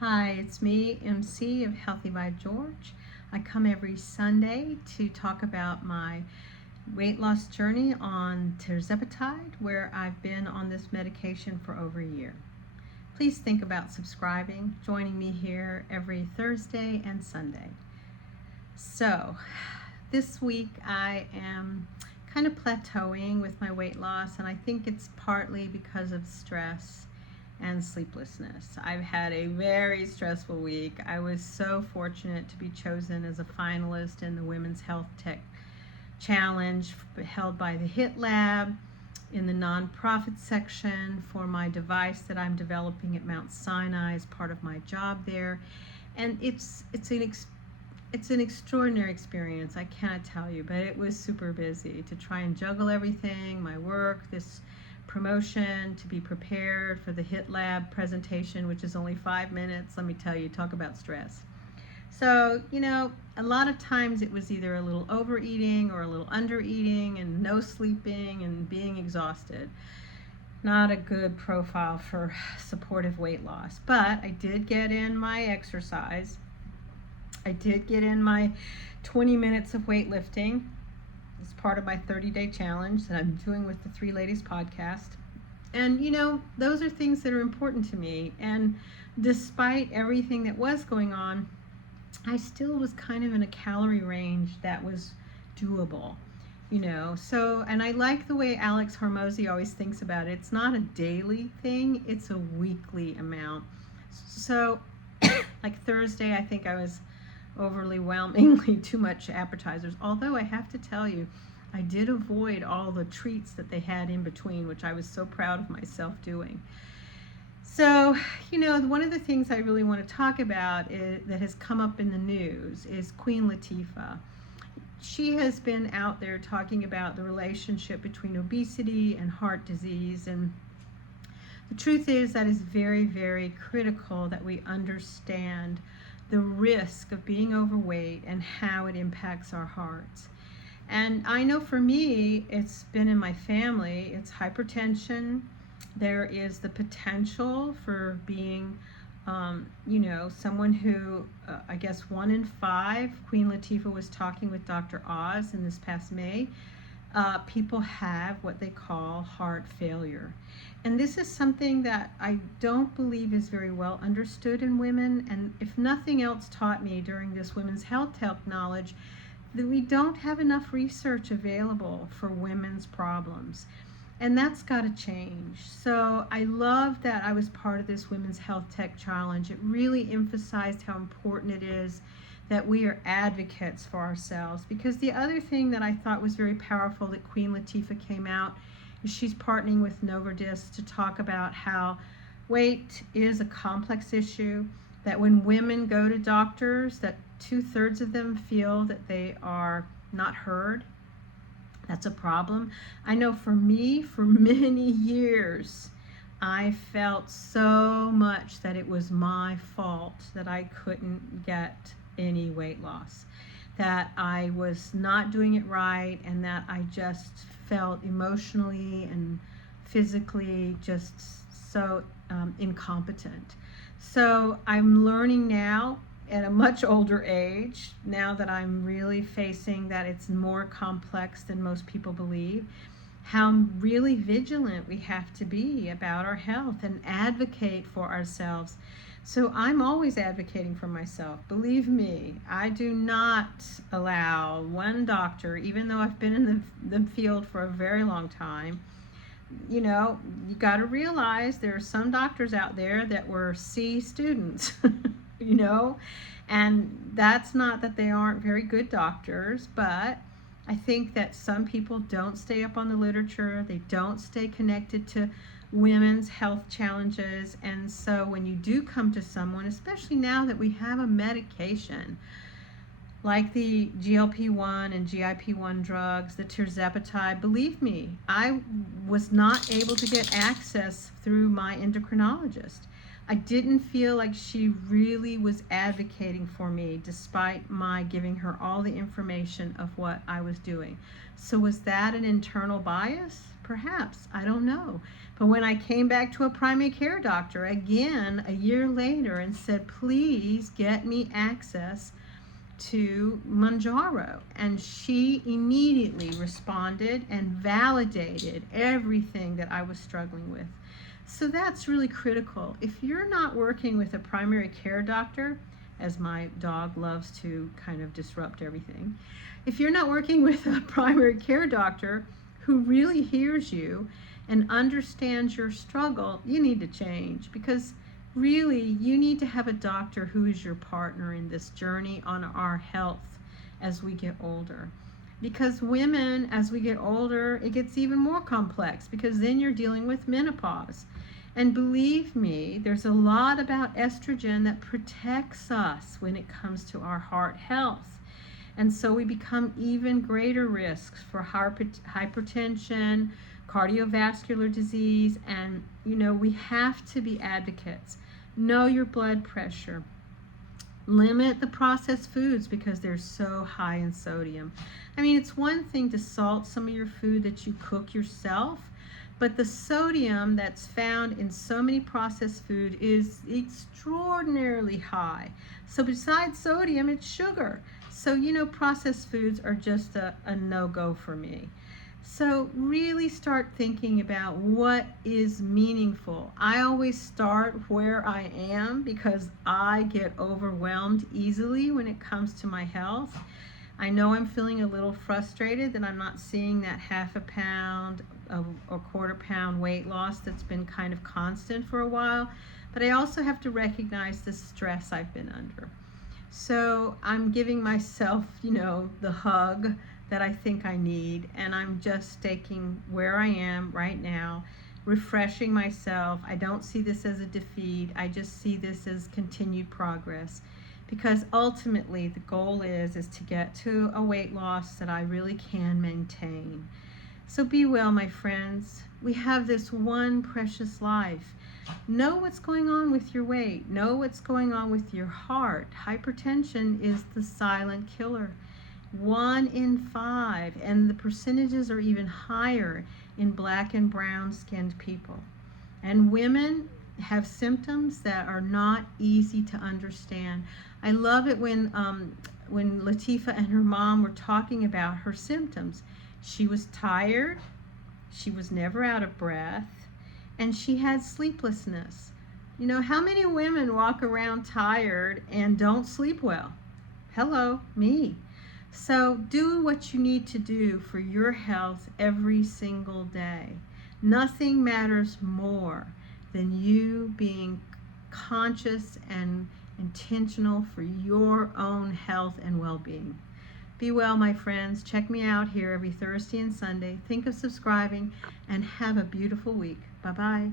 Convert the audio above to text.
Hi, it's me, MC of Healthy by George. I come every Sunday to talk about my weight loss journey on tirzepatide, where I've been on this medication for over a year. Please think about subscribing, joining me here every Thursday and Sunday. So, this week I am kind of plateauing with my weight loss, and I think it's partly because of stress and sleeplessness. I've had a very stressful week. I was so fortunate to be chosen as a finalist in the Women's Health Tech Challenge held by the HIT Lab in the nonprofit section for my device that I'm developing at Mount Sinai as part of my job there. And it's an extraordinary experience, I cannot tell you, but it was super busy to try and juggle everything, my work, this promotion, to be prepared for the HIT Lab presentation, which is only 5 minutes. Let me tell you, talk about stress. So, a lot of times it was either a little overeating or a little undereating and no sleeping and being exhausted. Not a good profile for supportive weight loss, but I did get in my exercise. I did get in my 20 minutes of weightlifting. It's part of my 30-day challenge that I'm doing with the Three Ladies podcast. And, those are things that are important to me. And despite everything that was going on, I still was kind of in a calorie range that was doable, So, and I like the way Alex Hormozy always thinks about it. It's not a daily thing, it's a weekly amount. So, like Thursday, I think I was overwhelmingly too much appetizers, although I have to tell you, I did avoid all the treats that they had in between, which I was so proud of myself doing. So, one of the things I really want to talk about that has come up in the news is Queen Latifah. She has been out there talking about the relationship between obesity and heart disease, and the truth is that is very, very critical that we understand the risk of being overweight and how it impacts our hearts. And I know for me, it's been in my family. It's hypertension. There is the potential for being, someone who, I guess 1 in 5, Queen Latifah was talking with Dr. Oz in this past May, people have what they call heart failure. And this is something that I don't believe is very well understood in women, and if nothing else taught me during this women's health knowledge that we don't have enough research available for women's problems. And that's got to change. So I love that I was part of this Women's Health Tech Challenge. It really emphasized how important it is that we are advocates for ourselves. Because the other thing that I thought was very powerful that Queen Latifah came out is she's partnering with Novartis to talk about how weight is a complex issue, that when women go to doctors, that 2/3 of them feel that they are not heard. That's a problem. I know for me, for many years, I felt so much that it was my fault that I couldn't get any weight loss, that I was not doing it right, and that I just felt emotionally and physically just so incompetent. So I'm learning now at a much older age, now that I'm really facing that it's more complex than most people believe, how really vigilant we have to be about our health and advocate for ourselves. So I'm always advocating for myself. Believe me, I do not allow one doctor, even though I've been in the field for a very long time. You got to realize there are some doctors out there that were C students, and that's not that they aren't very good doctors, but I think that some people don't stay up on the literature, they don't stay connected to women's health challenges, and so when you do come to someone, especially now that we have a medication like the GLP-1 and GIP-1 drugs, the tirzepatide, believe me, I was not able to get access through my endocrinologist. I didn't feel like she really was advocating for me despite my giving her all the information of what I was doing. So was that an internal bias? Perhaps. I don't know. But when I came back to a primary care doctor again a year later and said, please get me access to Mounjaro, and she immediately responded and validated everything that I was struggling with. So that's really critical. If you're not working with a primary care doctor, as my dog loves to kind of disrupt everything, if you're not working with a primary care doctor who really hears you and understands your struggle, you need to change, because really you need to have a doctor who is your partner in this journey on our health as we get older. Because women, as we get older, it gets even more complex, because then you're dealing with menopause. And believe me, there's a lot about estrogen that protects us when it comes to our heart health. And so we become even greater risks for hypertension, cardiovascular disease, and we have to be advocates. Know your blood pressure. Limit the processed foods because they're so high in sodium. I mean, it's one thing to salt some of your food that you cook yourself, but the sodium that's found in so many processed food is extraordinarily high. So besides sodium, it's sugar. So, processed foods are just a no-go for me. So really start thinking about what is meaningful. I always start where I am because I get overwhelmed easily when it comes to my health. I know I'm feeling a little frustrated that I'm not seeing that half a pound or quarter pound weight loss that's been kind of constant for a while, but I also have to recognize the stress I've been under. So I'm giving myself, the hug that I think I need, and I'm just taking where I am right now, refreshing myself. I don't see this as a defeat. I just see this as continued progress, because ultimately the goal is to get to a weight loss that I really can maintain. So be well, my friends. We have this one precious life. Know what's going on with your weight. Know what's going on with your heart. Hypertension is the silent killer. 1 in 5, and the percentages are even higher in black and brown skinned people. And women have symptoms that are not easy to understand. I love it when Latifa and her mom were talking about her symptoms. She was tired, she was never out of breath, and she had sleeplessness. How many women walk around tired and don't sleep well? Hello, me. So do what you need to do for your health every single day. Nothing matters more than you being conscious and intentional for your own health and well-being. Be well, my friends. Check me out here every Thursday and Sunday. Think of subscribing, and have a beautiful week. Bye-bye.